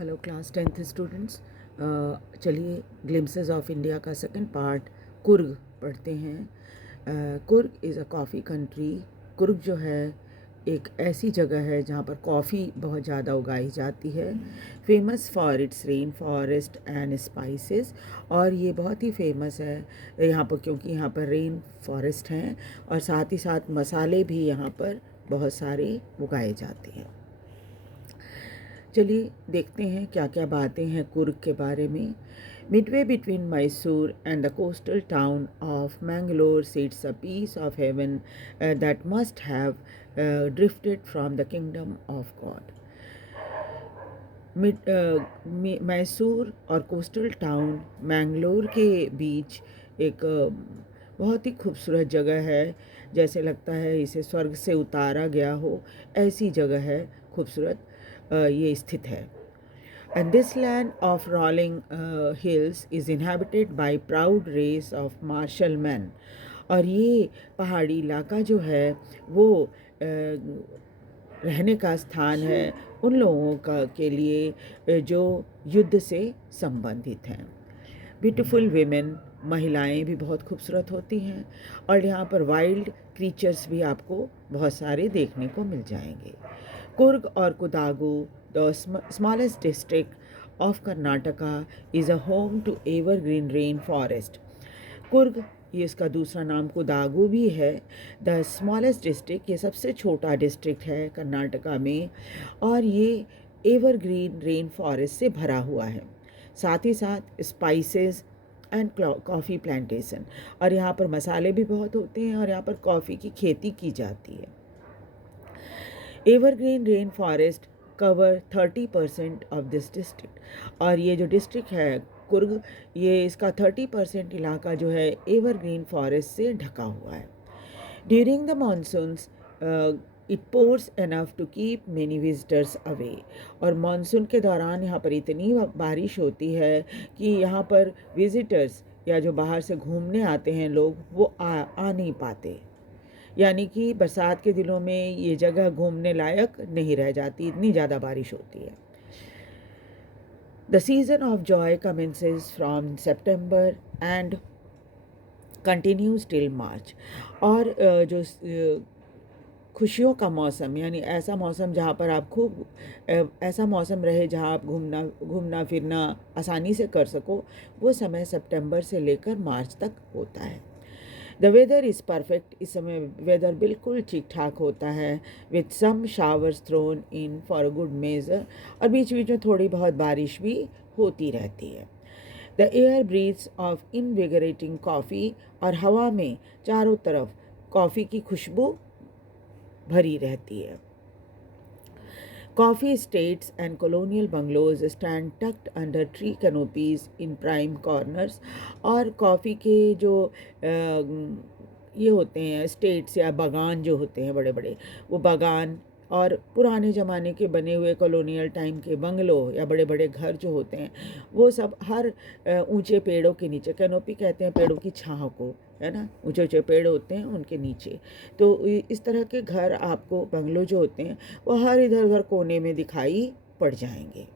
Hello class 10th students. चलिए glimpses of India का second part Coorg पढ़ते हैं। Coorg is a coffee country. Coorg जो है एक ऐसी जगह है जहाँ पर कॉफ़ी बहुत ज़्यादा उगाई जाती है। Famous for its rain forest and spices. और ये बहुत ही फेमस है यहाँ पर क्योंकि यहाँ पर रेन फॉरेस्ट हैं और साथ ही साथ मसाले भी यहाँ पर बहुत सारे उगाए जाते हैं। चलिए देखते हैं क्या क्या बातें हैं कुर्ग के बारे में। Midway between Mysore and the coastal town of Mangalore sits a piece of heaven that must have drifted from the kingdom of God. Mysore और कोस्टल टाउन मैंगलोर के बीच एक बहुत ही खूबसूरत जगह है। जैसे लगता है इसे स्वर्ग से उतारा गया हो, ऐसी जगह है, खूबसूरत ये स्थित है। And this land of rolling hills is inhabited by proud race of martial men. और ये पहाड़ी इलाका जो है वो रहने का स्थान है उन लोगों का के लिए जो युद्ध से संबंधित हैं। ब्यूटीफुल विमेन, महिलाएं भी बहुत खूबसूरत होती हैं और यहाँ पर वाइल्ड क्रीचर्स भी आपको बहुत सारे देखने को मिल जाएंगे। कुर्ग और Kodagu, the smallest district of Karnataka, is a home to evergreen rain forest. Coorg, ये इसका दूसरा नाम कुदागु भी है। द स्मॉलेस्ट डिस्ट्रिक्ट, ये सबसे छोटा डिस्ट्रिक्ट है कर्नाटका में और ये एवरग्रीन रेन फॉरेस्ट से भरा हुआ है। साथ ही साथ स्पाइसेस एंड कॉफ़ी प्लांटेशन, और यहाँ पर मसाले भी बहुत होते हैं और यहाँ पर कॉफ़ी की खेती की जाती है। Evergreen rain forest cover 30% of this district. और ये जो डिस्ट्रिक्ट है कुर्ग, ये इसका 30% इलाका जो है एवरग्रीन फॉरेस्ट से ढका हुआ है। During the monsoons it pours enough to keep many visitors away. और मानसून के दौरान यहाँ पर इतनी बारिश होती है कि यहाँ पर विजिटर्स या जो बाहर से घूमने आते हैं लोग वो आ नहीं पाते। यानी कि बरसात के दिनों में ये जगह घूमने लायक नहीं रह जाती, इतनी ज़्यादा बारिश होती है। The season off Joy commences from September and continues till March. और जो खुशियों का मौसम, यानी ऐसा मौसम जहाँ पर आप खूब ऐसा मौसम रहे जहाँ आप घूमना फिरना आसानी से कर सको, वो समय सितंबर से लेकर मार्च तक होता है। The weather is perfect. इस समय वेदर बिल्कुल ठीक ठाक होता है। With some showers thrown in for a good measure. और बीच बीच में थोड़ी बहुत बारिश भी होती रहती है। The air breathes of invigorating coffee. और हवा में चारों तरफ कॉफ़ी की खुशबू भरी रहती है। Coffee estates and colonial bungalows stand tucked under tree canopies in prime corners। और कॉफ़ी के जो ये होते हैं स्टेट्स या बागान जो होते हैं बड़े बड़े, वो बागान और पुराने ज़माने के बने हुए कॉलोनियल टाइम के बंगलो या बड़े बड़े घर जो होते हैं वो सब हर ऊंचे पेड़ों के नीचे, कैनोपी कहते हैं पेड़ों की छाँव को, है ना, ऊंचे ऊंचे पेड़ होते हैं उनके नीचे। तो इस तरह के घर आपको बंगलो जो होते हैं वो हर इधर उधर कोने में दिखाई पड़ जाएंगे।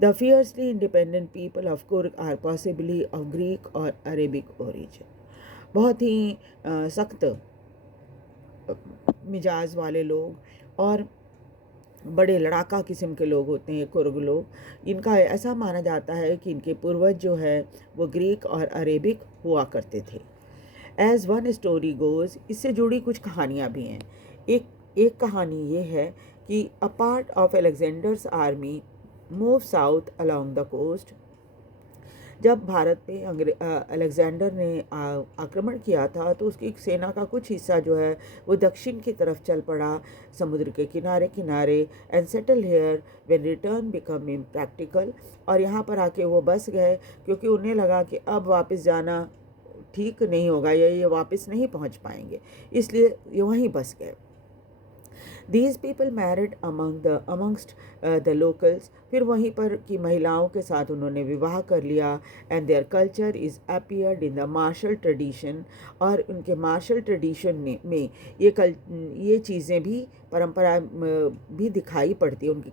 The fiercely independent people of Coorg are possibly of Greek और अरेबिक ओरिजिन। बहुत ही सख्त मिजाज वाले लोग और बड़े लड़ाका किस्म के लोग होते हैं कुर्ग लोग। इनका ऐसा माना जाता है कि इनके पूर्वज जो है वो ग्रीक और अरेबिक हुआ करते थे। एज वन स्टोरी गोज, इससे जुड़ी कुछ कहानियाँ भी हैं। एक कहानी ये है कि a part of Alexander's army move south along the coast. जब भारत पे अलेक्जेंडर ने आक्रमण किया था तो उसकी सेना का कुछ हिस्सा जो है वो दक्षिण की तरफ चल पड़ा, समुद्र के किनारे किनारे। And settle here when return become impractical. और यहाँ पर आके वो बस गए क्योंकि उन्हें लगा कि अब वापस जाना ठीक नहीं होगा या ये वापस नहीं पहुँच पाएंगे, इसलिए ये वहीं बस गए। These people married amongst the locals। फिर वहीं पर की महिलाओं के साथ उन्होंने विवाह कर लिया। And their culture is appeared in the martial tradition। और उनके मार्शल ट्रेडिशन में ये चीज़ें भी परंपरा भी दिखाई पड़ती है, उनकी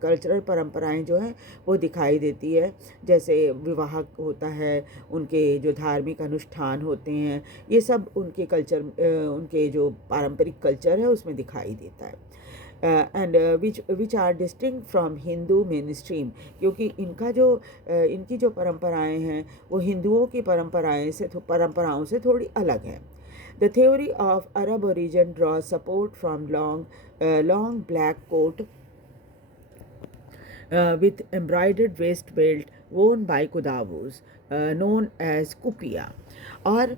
कल्चरल परंपराएं जो हैं वो दिखाई देती है। जैसे विवाह होता है, उनके जो धार्मिक अनुष्ठान होते हैं, ये सब उनके जो पारंपरिक कल्चर है उसमें दिखाई देता है। And which are distinct from Hindu mainstream, क्योंकि इनकी जो परंपराएं हैं वो हिंदुओं की परंपराओं से थोड़ी अलग हैं। The theory of Arab origin draws support from long black coat with embroidered waist belt worn by Qudawus, known as kupiya। और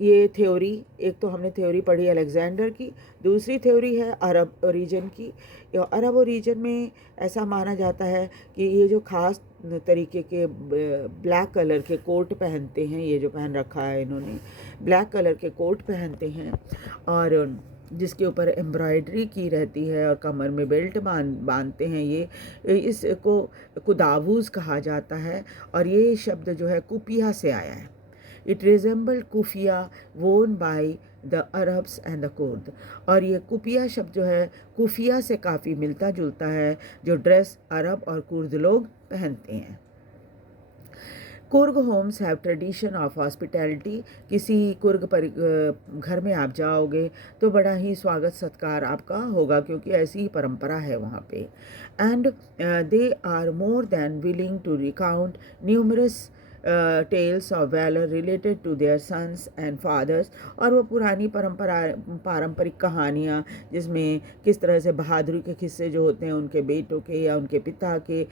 ये थ्योरी, एक तो हमने थ्योरी पढ़ी अलेक्जेंडर की, दूसरी थ्योरी है अरब ओरिजिन की। अरब ओरिजिन में ऐसा माना जाता है कि ये जो ख़ास तरीके के ब्लैक कलर के कोट पहनते हैं, ये जो पहन रखा है इन्होंने, ब्लैक कलर के कोट पहनते हैं और जिसके ऊपर एम्ब्रॉयडरी की रहती है और कमर में बेल्ट बांधते हैं, ये इसको कुदावूज कहा जाता है। और ये शब्द जो है कुपिया से आया है। It resembled keffiyeh worn by the Arabs and the Kurd। और ये कुपिया शब्द जो है कुफिया से काफ़ी मिलता जुलता है, जो ड्रेस अरब और कुर्द लोग पहनते हैं। Coorg homes have tradition of hospitality. किसी कुर्ग घर में आप जाओगे तो बड़ा ही स्वागत सत्कार आपका होगा, क्योंकि ऐसी ही परंपरा है वहाँ पे। And they are more than willing to recount numerous tales of valour related to their sons and fathers. और वो पुरानी पारंपरिक कहानियाँ जिसमें किस तरह से बहादुरी के किस्से जो होते हैं उनके बेटों के या उनके पिता के,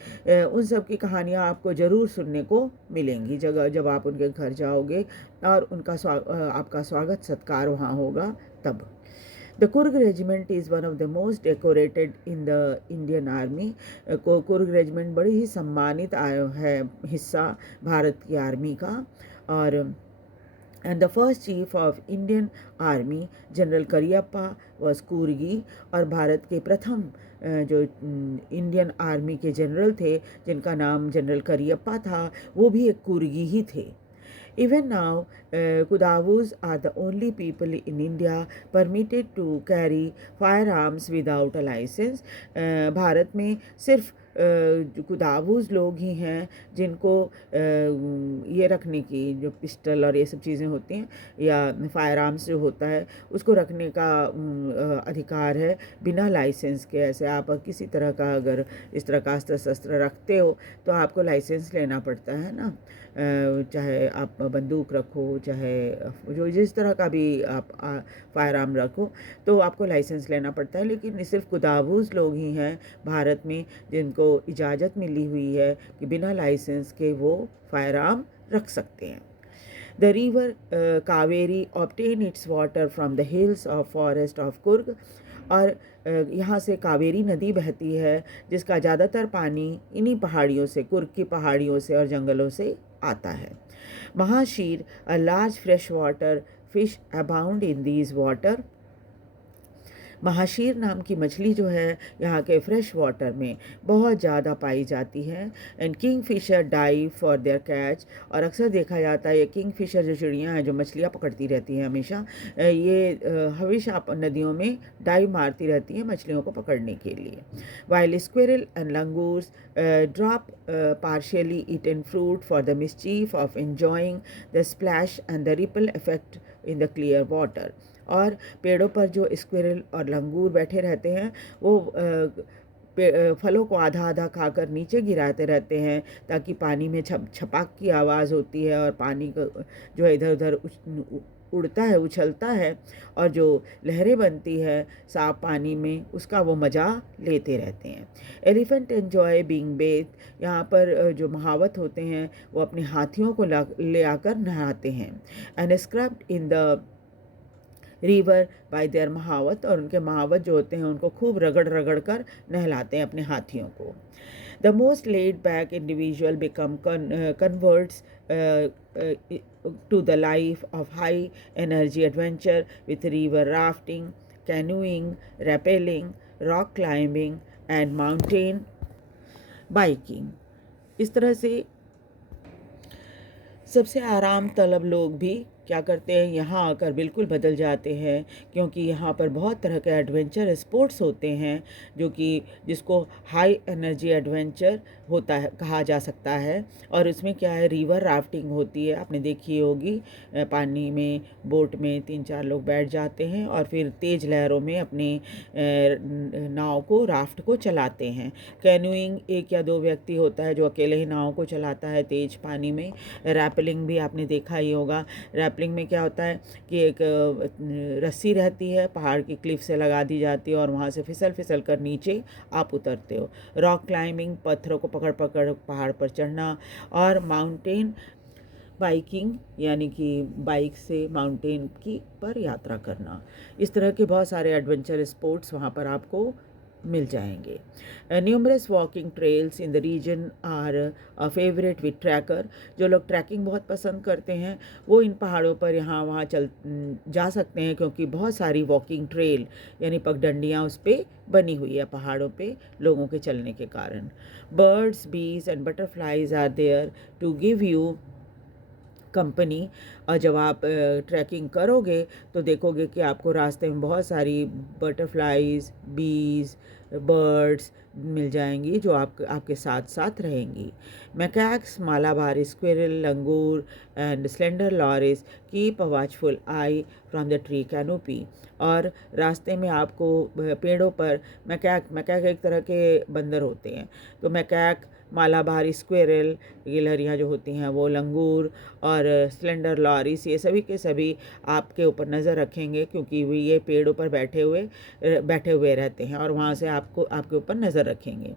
उन सब की कहानियाँ आपको ज़रूर सुनने को मिलेंगी जब आप उनके घर जाओगे और आपका स्वागत सत्कार वहाँ होगा तब। The Kurg regiment is one of the most decorated in the Indian Army। Coorg regiment बड़ी ही सम्मानित है हिस्सा भारत की आर्मी का। और and the first chief of Indian army general Cariappa was Coorgi. और भारत के प्रथम जो इंडियन आर्मी के जनरल थे जिनका नाम जनरल करियप्पा था, वो भी एक कुर्गी ही थे। Even now, Kudawus are the only people in India permitted to carry firearms without a license। Bharat में सिर्फ कुदावूज लोग ही हैं जिनको ये रखने की, जो पिस्टल और ये सब चीज़ें होती हैं या फायर आर्म्स जो होता है उसको रखने का अधिकार है बिना लाइसेंस के। ऐसे आप किसी तरह का अगर इस तरह का अस्त्र शस्त्र रखते हो तो आपको लाइसेंस लेना पड़ता है ना, चाहे आप बंदूक रखो, चाहे जो जिस तरह का भी आप फायर आर्म रखो तो आपको लाइसेंस लेना पड़ता है। लेकिन सिर्फ कुदावूज लोग ही हैं भारत में जिनको इजाज़त मिली हुई है कि बिना लाइसेंस के वो फायर आर्म रख सकते हैं। The river Kaveri obtain it's water from the hills of forest of Coorg. और यहाँ से कावेरी नदी बहती है जिसका ज़्यादातर पानी इन्हीं पहाड़ियों से, कुर्ग की पहाड़ियों से और जंगलों से आता है। Mahseer a large fresh water fish abound in these water. महाशीर नाम की मछली जो है यहाँ के फ्रेश वाटर में बहुत ज़्यादा पाई जाती है। And kingfisher dive for their catch. और अक्सर देखा जाता है ये किंग फिशर जो चिड़ियाँ हैं जो मछलियाँ पकड़ती रहती हैं हमेशा, ये हमेशा नदियों में डाइव मारती रहती हैं मछलियों को पकड़ने के लिए। While squirrel and langurs drop partially eaten fruit for the mischief of enjoying the splash and the ripple effect in the clear water। और पेड़ों पर जो स्क्विरल और लंगूर बैठे रहते हैं वो फलों को आधा आधा खाकर नीचे गिराते रहते हैं ताकि पानी में छपाक की आवाज़ होती है और पानी का जो है इधर उधर उड़ता है, उछलता है और जो लहरें बनती है साफ पानी में उसका वो मज़ा लेते रहते हैं। Elephant enjoy being Beth. यहाँ पर जो महावत होते हैं वो अपने हाथियों को ले आकर नहाते हैं। And scrubbed in the river by their mahout. और उनके महावत जो होते हैं उनको खूब रगड़ कर नहलाते हैं अपने हाथियों को। The most laid back individual become converts to the life of high energy adventure with river rafting, canoeing, rappelling, rock climbing and mountain biking। इस तरह से सबसे आराम तलब लोग भी क्या करते हैं, यहाँ आकर बिल्कुल बदल जाते हैं, क्योंकि यहाँ पर बहुत तरह के एडवेंचर स्पोर्ट्स होते हैं जिसको हाई एनर्जी एडवेंचर होता है, कहा जा सकता है। और उसमें क्या है, रिवर राफ्टिंग होती है, आपने देखी होगी। पानी में बोट में 3-4 लोग बैठ जाते हैं और फिर तेज़ लहरों में अपने नाव को, राफ्ट को चलाते हैं। कैनोइंग 1 या 2 व्यक्ति होता है जो अकेले ही नाव को चलाता है तेज़ पानी में। रैपलिंग भी आपने देखा ही होगा। रैपलिंग में क्या होता है कि एक रस्सी रहती है, पहाड़ की क्लिफ से लगा दी जाती है और वहाँ से फिसल फिसल कर नीचे आप उतरते हो। रॉक क्लाइंबिंग, पत्थरों को पकड़ पकड़ पहाड़ पर चढ़ना। और माउंटेन बाइकिंग, यानी कि बाइक से माउंटेन की पर यात्रा करना। इस तरह के बहुत सारे एडवेंचर स्पोर्ट्स वहाँ पर आपको मिल जाएंगे। Numerous walking trails in the region are a favourite with trekker. जो लोग ट्रैकिंग बहुत पसंद करते हैं वो इन पहाड़ों पर यहाँ वहाँ जा सकते हैं, क्योंकि बहुत सारी वॉकिंग ट्रेल यानी पगडंडियाँ उस पर बनी हुई है पहाड़ों पे लोगों के चलने के कारण। Birds, bees and butterflies are there to give you company. और जब आप ट्रैकिंग करोगे तो देखोगे कि आपको रास्ते में बहुत सारी बटरफ्लाइज, बीज, बर्ड्स मिल जाएंगी जो आपके साथ साथ रहेंगी। Macaques, Malabar squirrel, langur and slender loris keep a watchful eye from the tree canopy. और रास्ते में आपको पेड़ों पर मैकैक एक तरह के बंदर होते हैं, तो मैकैक, मालाबार स्क्विरल, गिलहरियाँ जो होती हैं वो, लंगूर और स्लेंडर लॉरिस, ये सभी के सभी आपके ऊपर नज़र रखेंगे, क्योंकि ये पेड़ों पर बैठे हुए रहते हैं और वहाँ से आपके ऊपर नज़र रखेंगे।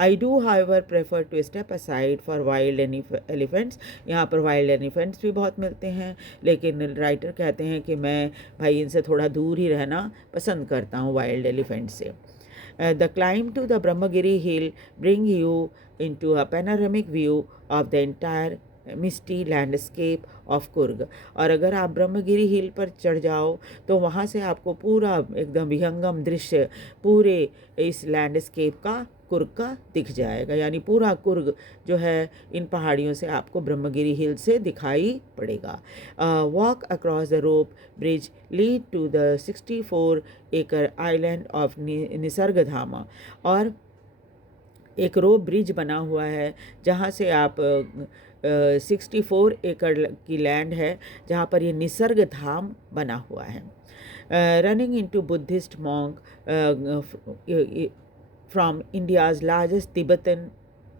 I do however prefer to step aside for wild elephants. यहाँ पर वाइल्ड एलिफेंट्स भी बहुत मिलते हैं, लेकिन राइटर कहते हैं कि मैं भाई इनसे थोड़ा दूर ही रहना पसंद करता हूँ, वाइल्ड एलिफेंट से। The climb to the Brahmagiri hill bring you into a panoramic view of the entire misty landscape of Coorg. और अगर आप ब्रह्मगिरी हिल पर चढ़ जाओ तो वहाँ से आपको पूरा एकदम विहंगम दृश्य पूरे इस लैंडस्केप का, कुर्ग का दिख जाएगा। यानी पूरा कुर्ग जो है इन पहाड़ियों से आपको ब्रह्मगिरी हिल से दिखाई पड़ेगा। Walk across the rope bridge lead to the 64 acre island of निसर्गधामा। और एक रोप ब्रिज बना हुआ है जहाँ से आप 64 एकड़ की लैंड है जहाँ पर ये निसर्ग धाम बना हुआ है। Running into Buddhist monk from India's largest Tibetan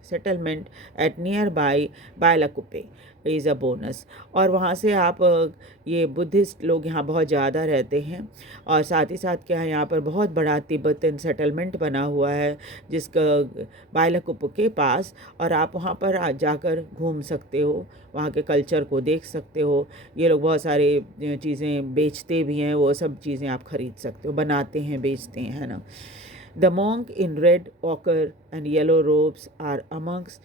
settlement at nearby Bylakuppe is a bonus. और वहाँ से आप ये बुद्धिस्ट लोग यहाँ बहुत ज़्यादा रहते हैं, और साथ ही साथ क्या है, यहाँ पर बहुत बड़ा तिब्बतन सेटलमेंट बना हुआ है जिसका बायलाकुप्पे के पास, और आप वहाँ पर जाकर घूम सकते हो, वहाँ के कल्चर को देख सकते हो। ये लोग बहुत सारे चीज़ें बेचते भी हैं, वो सब चीज़ें आप खरीद सकते हो, बनाते हैं, बेचते हैं, है ना। The monk in red ochre and yellow robes are amongst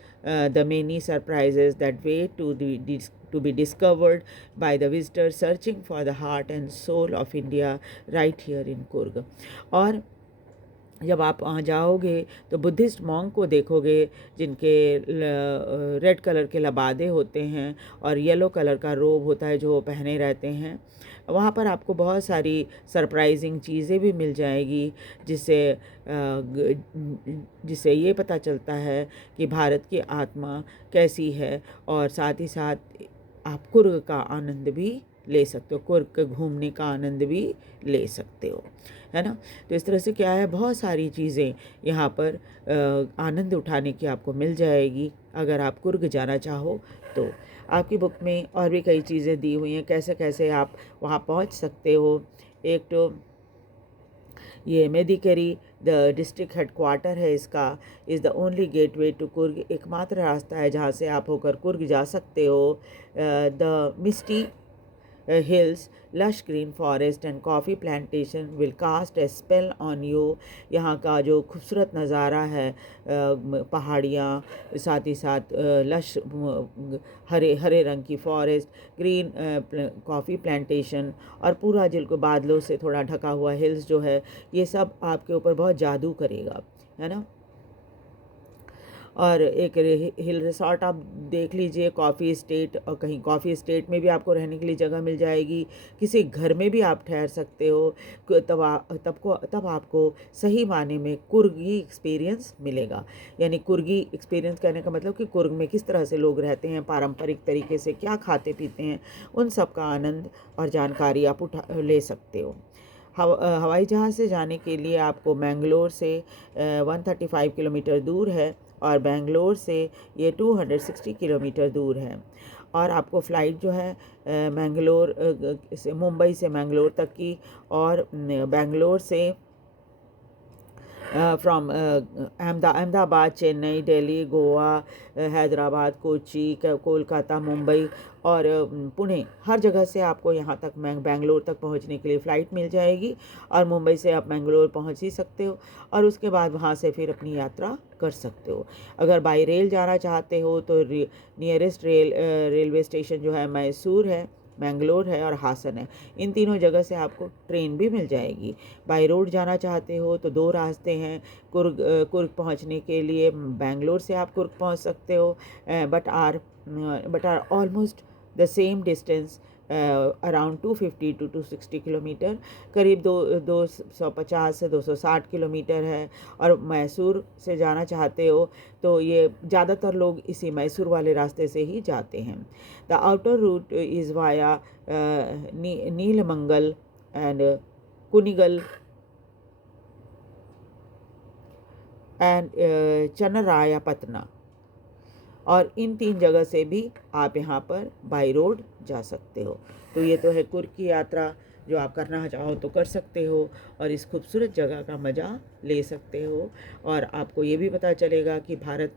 the many surprises that wait to be discovered by the visitor searching for the heart and soul of India right here in Coorg. और जब आप वहाँ जाओगे तो Buddhist monk को देखोगे जिनके red colour के लबादे होते हैं और येलो कलर का रोब होता है जो पहने रहते हैं। वहाँ पर आपको बहुत सारी सरप्राइजिंग चीज़ें भी मिल जाएगी, जिससे ये पता चलता है कि भारत की आत्मा कैसी है, और साथ ही साथ आप कुर्ग का आनंद भी ले सकते हो, कुर्ग के घूमने का आनंद भी ले सकते हो, है ना। तो इस तरह से क्या है, बहुत सारी चीज़ें यहाँ पर आनंद उठाने की आपको मिल जाएगी अगर आप कुर्ग जाना चाहो तो। आपकी बुक में और भी कई चीज़ें दी हुई हैं कैसे कैसे आप वहाँ पहुँच सकते हो। एक तो ये मेदिकेरी द डिस्ट्रिक्ट हेडक्वार्टर है इसका, is the only gateway to Coorg, एकमात्र रास्ता है जहाँ से आप होकर कुर्ग जा सकते हो। The misty hills, lush green forest and coffee plantation will cast a spell on you। यहाँ का जो खूबसूरत नज़ारा है, पहाड़ियाँ, साथ ही साथ लश हरे हरे रंग की फॉरेस्ट, ग्रीन कॉफ़ी प्लांटेशन और पूरा जिनको बादलों से थोड़ा ढका हुआ हिल्स जो है, ये सब आपके ऊपर बहुत जादू करेगा, है ना। और एक हिल रिसॉर्ट आप देख लीजिए, कॉफ़ी एस्टेट, और कहीं कॉफ़ी एस्टेट में भी आपको रहने के लिए जगह मिल जाएगी, किसी घर में भी आप ठहर सकते हो। तब आपको सही माने में कुर्गी एक्सपीरियंस मिलेगा। यानी कुर्गी एक्सपीरियंस कहने का मतलब कि कुर्ग में किस तरह से लोग रहते हैं, पारंपरिक तरीके से क्या खाते पीते हैं, उन सब का आनंद और जानकारी आप ले सकते हो। हवाई जहाज़ से जाने के लिए आपको मैंगलोर से 135 किलोमीटर दूर है, और बेंगलोर से ये 260 किलोमीटर दूर है। और आपको फ़्लाइट जो है मैंगलोर से, मुंबई से मैंगलोर तक की, और बेंगलोर से फ्रॉम अहमदाबाद, चेन्नई, दिल्ली, गोवा, हैदराबाद, कोची, कोलकाता, मुंबई और पुणे, हर जगह से आपको यहाँ तक बेंगलोर तक पहुँचने के लिए फ़्लाइट मिल जाएगी। और मुंबई से आप बेंगलोर पहुँच ही सकते हो, और उसके बाद वहाँ से फिर अपनी यात्रा कर सकते हो। अगर बाई रेल जाना चाहते हो तो नियरेस्ट रेलवे स्टेशन जो है मैसूर है, मैंगलोर है और हासन है। इन तीनों जगह से आपको ट्रेन भी मिल जाएगी। बाई रोड जाना चाहते हो तो 2 रास्ते हैं। कुर्ग पहुंचने के लिए बेंगलोर से आप कुर्ग पहुंच सकते हो, but are almost the same distance, around 250 to 260 kilometre, करीब 250 से 260 किलोमीटर है। और मैसूर से जाना चाहते हो तो ये ज़्यादातर लोग इसी मैसूर वाले रास्ते से ही जाते हैं। The outer route is via Nelamangala and Kunigal and Channarayapatna, और इन 3 जगह से भी आप यहाँ पर बाई रोड जा सकते हो। तो ये तो है कुर्ग की यात्रा, जो आप करना चाहो तो कर सकते हो, और इस खूबसूरत जगह का मज़ा ले सकते हो। और आपको ये भी पता चलेगा कि भारत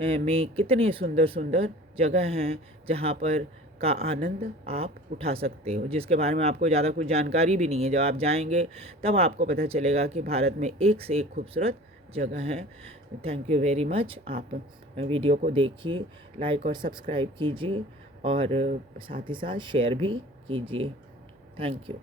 में कितने सुंदर सुंदर जगह हैं जहाँ पर का आनंद आप उठा सकते हो, जिसके बारे में आपको ज़्यादा कुछ जानकारी भी नहीं है। जब आप जाएंगे तब आपको पता चलेगा कि भारत में एक से एक खूबसूरत जगह है। Thank you very much. आप वीडियो को देखिए, लाइक और सब्सक्राइब कीजिए, और साथ ही साथ शेयर भी कीजिए। Thank you.